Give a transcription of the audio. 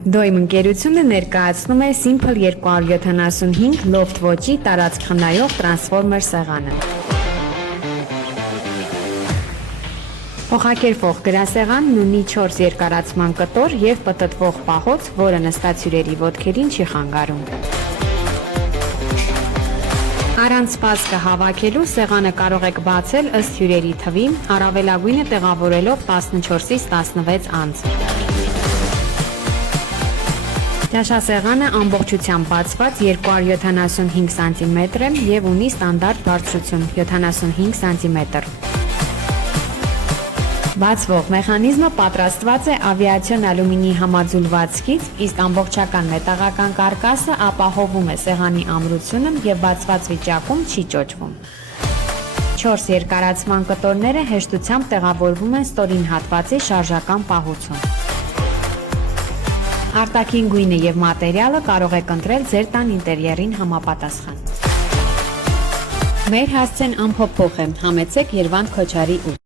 Դոյմ ընկերությունը ներկայացնում է Simple 275 Loft ոճի տարածքխնայող տրանսֆորմեր սեղանը։ Փոխակերպող գրասեղանն ունի 4 երկարացման կտոր և պտտվող պահոց, որը նստած հյուրերի ոտքերին չի խանգարում։ Առանց սպասքը հավաքելու սեղանը կարող եք բացել ըստ հյուրերի թվի, առավելագույնը տեղավորելով 14-ից 16 անձ։ Ճաշասեղանը ամբողջությամբ բացված 275 սմ է և ունի ստանդարտ բարձրություն 75 սմ։ Բացվող մեխանիզմը պատրաստված է ավիացիոն ալյումինի համաձուլվածքից, իսկ ամբողջական մետաղական կարկասը ապահովում է սեղանի ամրությունը և բացված վիճակում չի ճոճվում։ 4 երկարացման կտորները հեշտությամբ տեղավորվում են ստորին հատվածի շարժական պահոցում։ Արտաքին գույնը և մատերիալը կարող եք ընտրել ձեր տան ինտերիերին համապատասխան։ Մեր հասցեն անփոփոխ է, համեցեք Երվանդ Քոչարի 8։